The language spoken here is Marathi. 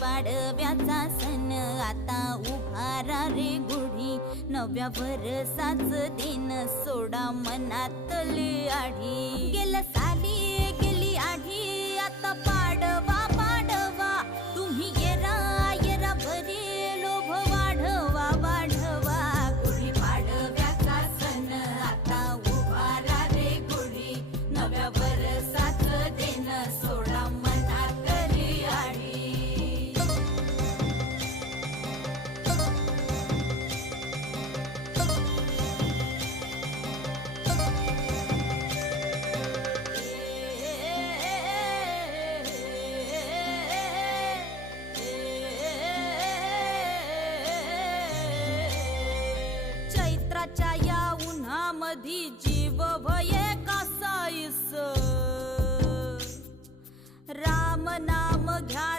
पाडव्याचा सण आता उभारा रे गुढी, नव्या वर्षाच दिन सोडा मनातली आढी. गेल्या साली गेली आढी, आता पाडवा पाडवा, तुम्ही येरा येरा भरी लोभ वाढवा वाढवा. गुढी पाडव्याचा सण आता उभारा रे गुढी, नव्या वर्षाच दिन सोडा मनातली आढी. चैत्राच्या या उन्हामधी जीव भये कासाईस, राम नाम घ्या